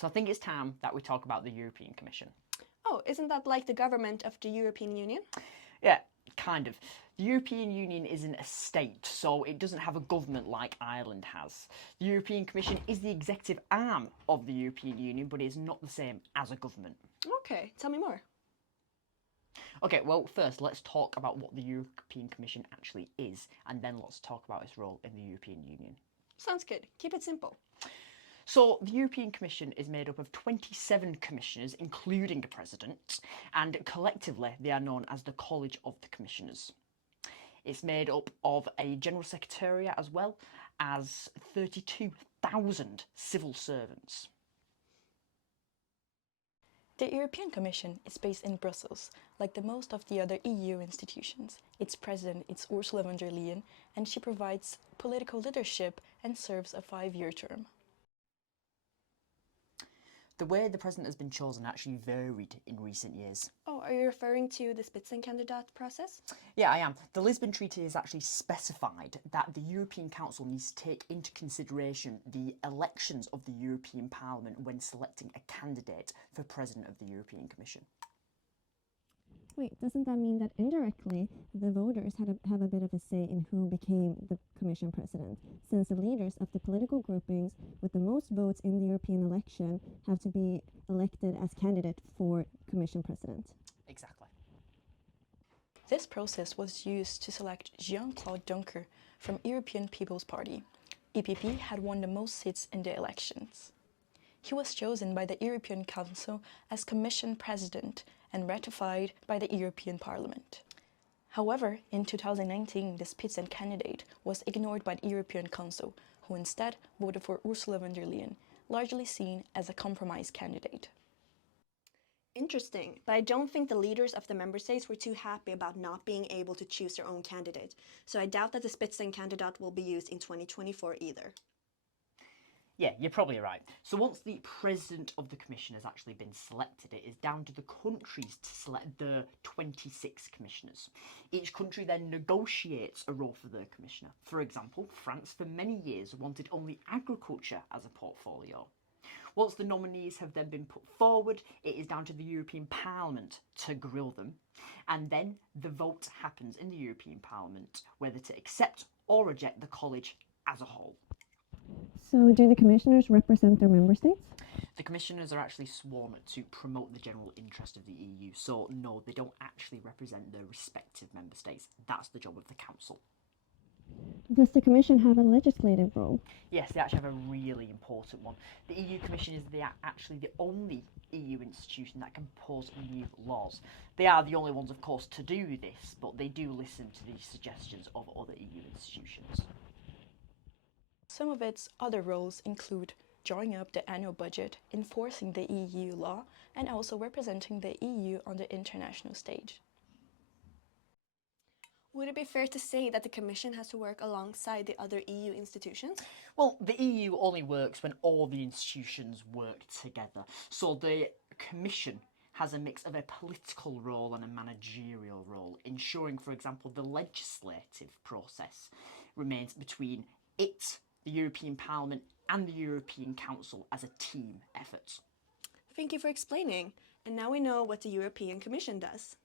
so I think it's time that we talk about the European Commission. Oh, isn't that like the government of the European Union? Yeah, kind of. The European Union isn't a state, so it doesn't have a government like Ireland has. The European Commission is the executive arm of the European Union, but it is not the same as a government. Okay, tell me more. Okay, well, first let's talk about what the European Commission actually is, and then let's talk about its role in the European Union. Sounds good. Keep it simple. So, the European Commission is made up of 27 commissioners, including a president, and collectively they are known as the College of the Commissioners. It's made up of a General Secretariat as well as 32,000 civil servants. The European Commission is based in Brussels, like the most of the other EU institutions. Its president is Ursula von der Leyen, and she provides political leadership and serves a 5-year term. The way the president has been chosen actually varied in recent years. Oh, are you referring to the Spitzenkandidat process? Yeah, I am. The Lisbon Treaty has actually specified that the European Council needs to take into consideration the elections of the European Parliament when selecting a candidate for President of the European Commission. Wait, doesn't that mean that indirectly the voters have a bit of a say in who became the Commission president, since the leaders of the political groupings with the most votes in the European election have to be elected as candidate for Commission president? Exactly. This process was used to select Jean-Claude Juncker from European People's Party. EPP had won the most seats in the elections. He was chosen by the European Council as Commission President and ratified by the European Parliament. However, in 2019, the Spitzenkandidat was ignored by the European Council, who instead voted for Ursula von der Leyen, largely seen as a compromise candidate. Interesting, but I don't think the leaders of the member states were too happy about not being able to choose their own candidate, so I doubt that the Spitzenkandidat will be used in 2024 either. Yeah, you're probably right. So once the President of the Commission has actually been selected, it is down to the countries to select the 26 commissioners. Each country then negotiates a role for their commissioner. For example, France for many years wanted only agriculture as a portfolio. Once the nominees have then been put forward, it is down to the European Parliament to grill them. And then the vote happens in the European Parliament whether to accept or reject the college as a whole. So do the commissioners represent their member states? The commissioners are actually sworn to promote the general interest of the EU, so no, they don't actually represent their respective member states. That's the job of the council. Does the commission have a legislative role? Yes, they actually have a really important one. The EU Commission is actually the only EU institution that can propose new laws. They are the only ones, of course, to do this, but they do listen to the suggestions of other EU institutions. Some of its other roles include drawing up the annual budget, enforcing the EU law, and also representing the EU on the international stage. Would it be fair to say that the Commission has to work alongside the other EU institutions? Well, the EU only works when all the institutions work together. So the Commission has a mix of a political role and a managerial role, ensuring, for example, the legislative process remains between it, the European Parliament, and the European Council as a team effort. Thank you for explaining. And now we know what the European Commission does.